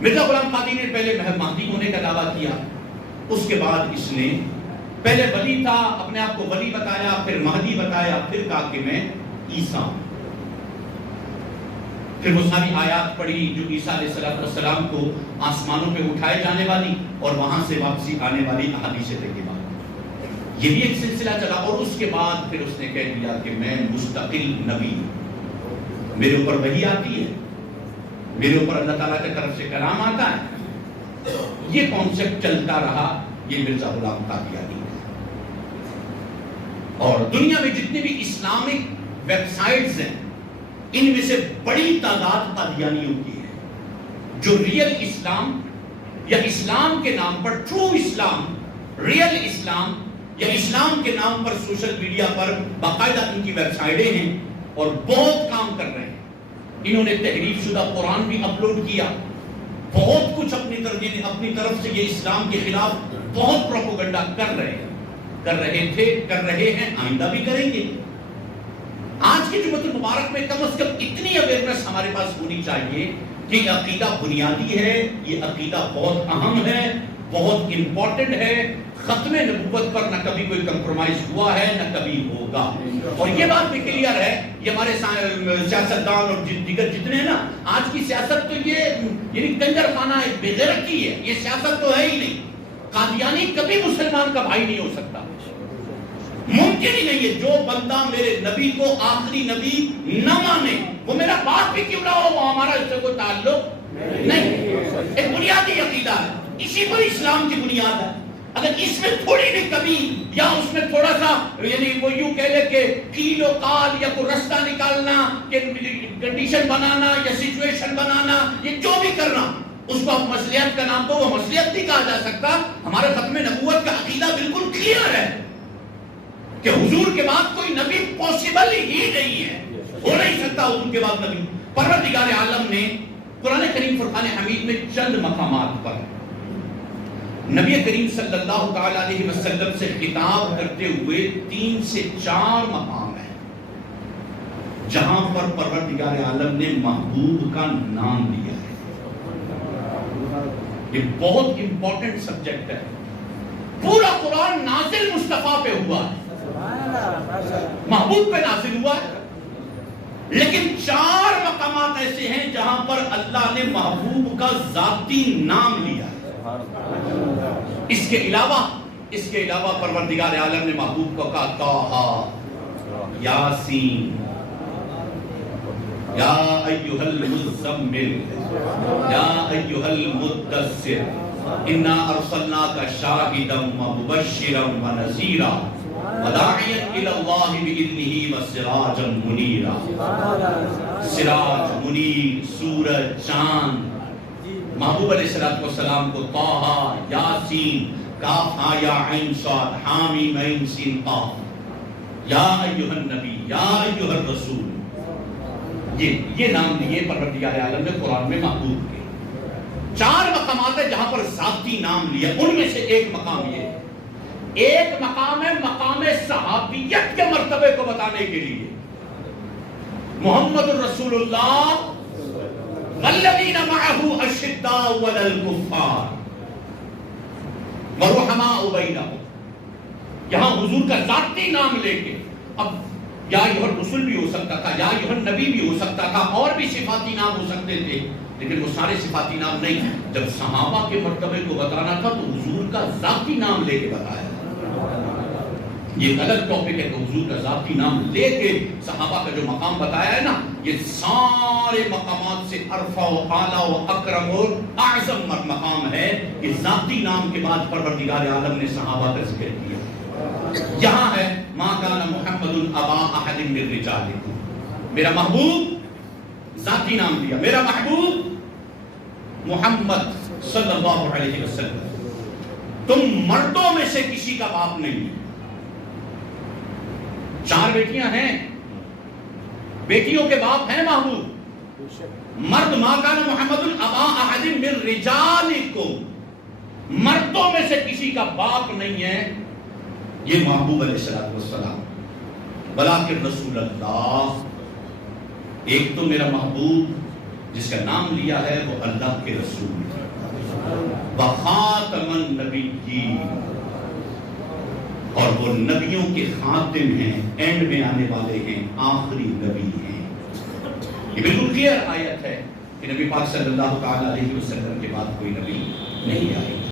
مرزا غلام قادری نے پہلے مہدی ہونے کا دعویٰ کیا، اس کے بعد اس نے پہلے ولی تھا، اپنے آپ کو ولی بتایا، پھر مہدی بتایا، پھر کہا کہ میں عیسیٰ ہوں۔ پھر وہ ساری آیات پڑھی جو عیسیٰ علیہ السلام کو آسمانوں پہ اٹھائے جانے والی اور وہاں سے واپسی آنے والی احادیث طیبہ، یہ بھی ایک سلسلہ چلا۔ اور اس کے بعد پھر اس نے کہہ دیا کہ میں مستقل نبی ہوں، میرے اوپر وحی آتی ہے، میرے اوپر اللہ تعالیٰ کی طرف سے کلام آتا ہے۔ یہ کانسیپٹ چلتا رہا، یہ مرزا غلام قادیانی ہے۔ اور دنیا میں جتنے بھی اسلامک ویب سائٹس ہیں، ان میں سے بڑی تعداد قادیانیوں کی ہے، جو ریئل اسلام یا اسلام کے نام پر، ٹرو اسلام، ریئل اسلام یا اسلام کے نام پر سوشل میڈیا پر باقاعدہ ان کی ویب سائٹیں ہیں اور بہت کام کر رہے ہیں۔ انہوں نے تحریف شدہ قرآن بھی اپلوڈ کیا، بہت کچھ اپنی طرف سے یہ اسلام کے خلاف بہت پروپیگنڈا کر رہے تھے، کر رہے ہیں، آئندہ بھی کریں گے۔ آج کی جمعۃ المبارک میں کم از کم اتنی اویئرنس ہمارے پاس ہونی چاہیے کہ یہ عقیدہ بنیادی ہے، یہ عقیدہ بہت اہم ہے، بہت امپورٹنٹ ہے۔ ختم نبوت پر نہ کبھی کوئی کمپرومائز ہوا ہے، نہ کبھی ہوگا۔ اور یہ بات بھی کلیئر ہے، یہ ہمارے سیاستدان اور دیگر جتنے ہیں نا، آج کی سیاست تو یہ یعنی کنجر خانہ ہے، بے غیرتی ہے، یہ سیاست تو ہے ہی نہیں۔ قادیانی کبھی مسلمان کا بھائی نہیں ہو سکتا، ممکن ہی نہیں ہے۔ جو بندہ میرے نبی کو آخری نبی نہ مانے، وہ میرا باپ بھی کیوں نہ ہو، وہ ہمارا اس سے کوئی تعلق نہیں۔ ایک بنیادی عقیدہ ہے، اسی پر اسلام کی بنیاد ہے۔ اگر اس میں تھوڑی بھی کمی یا اس میں تھوڑا سا یعنی وہ یوں کہہ لے کہ قیل و قال یا کوئی رستہ نکالنا، کہ کنڈیشن بنانا یا سچویشن بنانا، یہ جو بھی کرنا، اس کو آپ مصلحت کا نام دو، وہ مصلحت نہیں کہا جا سکتا۔ ہمارے ختم نبوت کا عقیدہ بالکل کلیئر ہے کہ حضور کے بعد کوئی نبی پاسبل ہی نہیں ہے، ہو نہیں سکتا حضور کے بعد نبی۔ پروردگار عالم نے قرآن کریم فرقان حمید میں چند مقامات پر نبی کریم صلی اللہ تعالی علیہ وسلم سے خطاب کرتے ہوئے 3 سے 4 مقام ہیں جہاں پر پروردگار عالم نے محبوب کا نام لیا ہے۔ یہ بہت امپورٹنٹ سبجیکٹ ہے۔ پورا قرآن نازل مصطفیٰ پہ ہوا ہے، محبوب پہ نازل ہوا ہے، لیکن 4 مقامات ایسے ہیں جہاں پر اللہ نے محبوب کا ذاتی نام لیا ہے۔ اس کے علاوہ پروردگار عالم نے محبوب کو کہا طٰہٰ، یاسین، یا ایھا المزمل، یا ایھا المدثر، انا ارسلناک شاہدا ومبشرا ونذیرا وداعیا الی اللہ باذنہ وسراجا منیرا۔ سراج، منیر، سورج، چاند، محبوب علیہ السلام کو طٰہٰ، یاسین، کاف ہا یا عین صاد، حامیم عین سین قاف، یا ایھا النبی، یا ایھا الرسول، یہ نام دیے پروردگار عالم نے قرآن میں محبوب کے۔ 4 مقامات ہیں جہاں پر ذاتی نام لیا، ان میں سے ایک مقام یہ ہے، ایک مقام ہے مقام صحابیت کے مرتبے کو بتانے کے لیے۔ محمد الرسول اللہ والذین معہ اشداء علی الکفار ورحماء بینہم، یہاں حضور کا ذاتی نام لے کے، اب یا ایھا الرسول بھی ہو سکتا تھا، یا ایھا النبی بھی ہو سکتا تھا، اور بھی صفاتی نام ہو سکتے تھے، لیکن وہ سارے صفاتی نام نہیں۔ جب صحابہ کے مرتبے کو بتانا تھا تو حضور کا ذاتی نام لے کے بتایا۔ یہ الگ ٹاپک ہے کہ حضور کا ذاتی نام لے کے صحابہ کا جو مقام بتایا ہے نا، یہ سارے مقامات سے ارفع و اعلیٰ و اکرم اور اعظم مقام ہے کہ ذاتی نام کے بعد پروردگار عالم نے صحابہ کا ذکر کیا۔ یہاں ہے ما کان محمد ابا احد من رجالکم، میرا محبوب ذاتی نام دیا، میرا محبوب محمد صلی اللہ علیہ وسلم، تم مردوں میں سے کسی کا باپ نہیں۔ 4 بیٹیاں ہیں، بیٹیوں کے باپ ہیں محبوب۔ مرد ما کان محمد ابا احد من رجالکم، مردوں میں سے کسی کا باپ نہیں ہے، یہ محبوب علیہ السلام۔ بلکہ رسول اللہ، ایک تو میرا محبوب جس کا نام لیا ہے وہ اللہ کے رسول وخاتم النبیین، اور وہ نبیوں کے خاتم ہیں، اینڈ میں آنے والے ہیں، آخری نبی ہیں۔ یہ بالکل کلیئر آیت ہے کہ نبی پاک صلی اللہ تعالی علیہ وسلم کے بعد کوئی نبی نہیں آئے۔